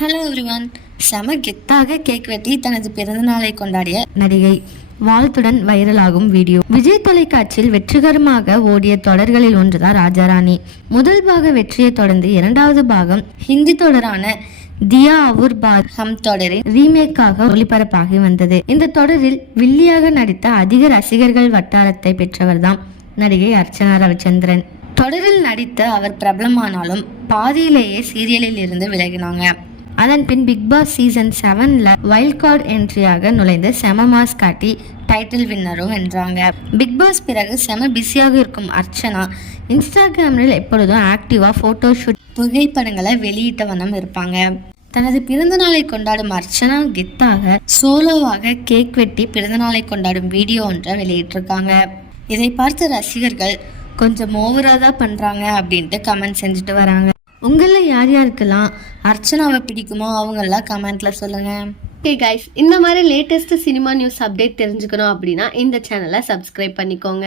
Hello everyone செம கெத்தாக cake வெட்டி தனது பிறந்தநாளை கொண்டாடிய நடிகை வாழ்த்துடன் வைரலாகும் வீடியோ. விஜய் தொலைக்காட்சியில் வெற்றிகரமாக ஓடிய தொடர்களில் ஒன்றுதான் ராஜாராணி. முதல் பாக வெற்றியை தொடர்ந்து இரண்டாவது பாகம் ஹிந்தி தொடரான தியா அவுர் பாத் ஹம் தொடரின் ரீமேக்காக ஒளிபரப்பாகி வந்தது. இந்த தொடரில் வில்லியாக நடித்த அதிக ரசிகர்கள் வட்டாரத்தை பெற்றவர்தான் நடிகை அர்ச்சனா ரவிச்சந்திரன். தொடரில் நடித்து அவர் பிரபலமானாலும் பாதியிலேயே சீரியலில் இருந்து விலகினாங்க. அதன் பின் பிக் பாஸ் சீசன் செவனில் வைல்ட் கார்டு என்ட்ரியாக நுழைந்து செம மாஸ் காட்டி டைட்டில் வின்னரும் வென்றாங்க. பிக் பாஸ் பிறகு செம பிஸியாக இருக்கும் அர்ச்சனா. இன்ஸ்டாகிராமில் எப்பொழுதும் ஆக்டிவா ஃபோட்டோ ஷூட் புகைப்படங்களை வெளியிட்ட வண்ணம் இருப்பாங்க. தனது பிறந்தநாளை கொண்டாடும் அர்ச்சனா கெத்தாக சோலோவாக கேக் வெட்டி பிறந்தநாளை கொண்டாடும் வீடியோ ஒன்றை வெளியிட்டிருக்காங்க. இதை பார்த்த ரசிகர்கள் கொஞ்சம் ஓவராக தான் பண்ணுறாங்க அப்படின்ட்டு கமெண்ட் செஞ்சுட்டு வராங்க. உங்களில் யார் யாருக்கெல்லாம் அர்ச்சனாவை பிடிக்குமோ அவங்கெல்லாம் கமெண்ட்ல சொல்லுங்கள் ஓகே கைஸ் இந்த மாதிரி லேட்டஸ்ட் சினிமா நியூஸ் அப்டேட் தெரிஞ்சுக்கணும் அப்படின்னா இந்த சேனலை சப்ஸ்கிரைப் பண்ணிக்கோங்க.